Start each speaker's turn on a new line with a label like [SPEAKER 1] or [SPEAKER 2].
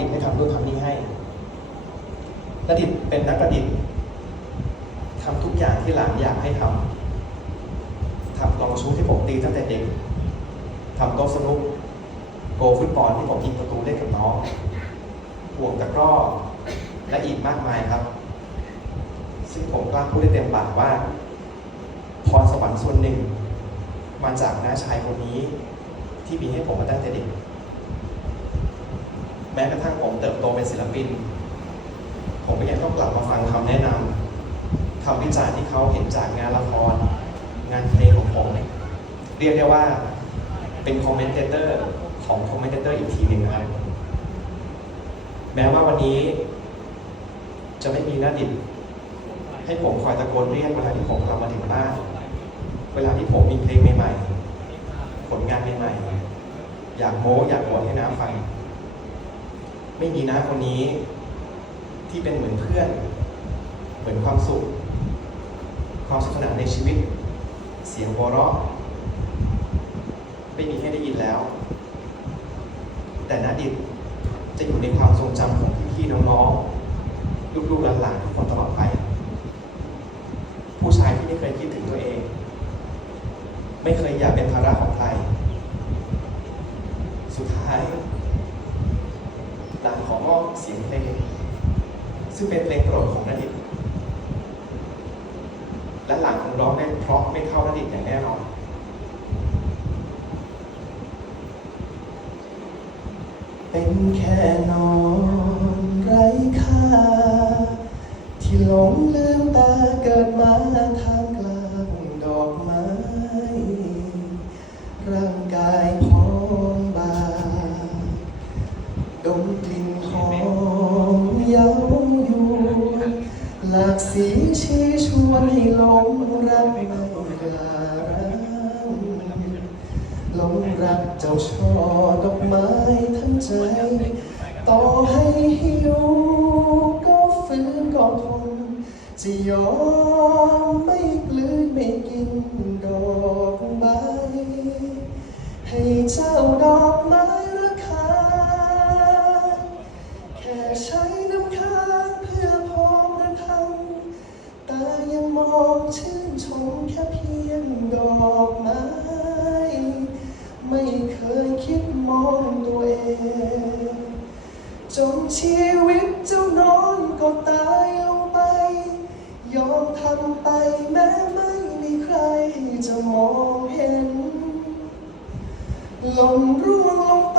[SPEAKER 1] ดิษฐ์ให้ทำนู่นทำนี่ให้นดิษฐ์เป็นนักประดิษฐ์ทำทุกอย่างที่หลานอยากให้ทำทำกลองชูที่ผมตีตั้งแต่เด็กทำโต๊ะสนุกโกฟุตบอลที่ผมยิงประตูเล่นกับน้องห่วงตะกร้อและอีกมากมายครับ ซึ่งผมกล้าพูดได้เต็มปากว่าพรสวรรค์ส่วนหนึ่ง มาจากน้าชายคนนี้ที่มีให้ผมมาตั้งแต่เด็ก แม้กระทั่งผมเติบโตเป็นศิลปิน ผมก็ยังต้องกลับมาฟังคำแนะนำคำวิจารณ์ที่เขาเห็นจากงานละคร งานเพลงของผมเรียกได้ว่าเป็นคอมเมนเตเตอร์ของคอมเมนเตเตอร์อีกทีหนึ่งนะครับแม้ว่าวันนี้ จะไม่มีหน้าดิบให้ผมคอยตะโกนเรียกเวลาที่ผมกลับมาถึงบ้านเวลาที่ผมมีเพลงใหม่ๆผลงานใหม่ๆอยากโม้อยากโมดให้น้าฟัง ไม่มีน้าคนนี้ที่เป็นเหมือนเพื่อน เหมือนความสุข ความสุขสนานในชีวิต เสียงหัวเราะไม่มีให้ได้ยินแล้ว แต่นาดิบจะอยู่ในความทรงจำของพี่ๆน้องๆลูกๆหลานๆทุกคนตลอดไป ผู้ชายที่ไม่เคยคิดถึงตัวเอง ไม่เคยอยากเป็นภาระของใคร สุดท้าย หลานของมอบเสียงเพลง ซึ่งเป็นเพลงโปรดของนาดิบและหลานคงร้องได้เพราะไม่เท่านาดิบอย่างแน่นอนเป็นแค่นอนไร้ค่า ที่หลงลืมตาเกิดมาท ดมกลิ่นหอมเย้ายวนหลากสีชี้ชวนให้หลงรักไม่กลาร้างหลงรักเจ้าช่อดอกไม้ทั้งใจ ต่อให้หิวก็ฝืนก็ทนจะยอมไม่กลืนไม่กินดอกไม้ให้เจ้าดอกไม้ ค่ใช้น้ำค้างเพื่อพอประทังตายังมองชื่นชมแค่เพียงดอกไม้ ไม่เคยคิดมองตัวเอง จนชีวิตเจ้านอนก็ตายลงไป ยอมทำไปแม้ไม่มีใครจะมองเห็นลมร่วงลง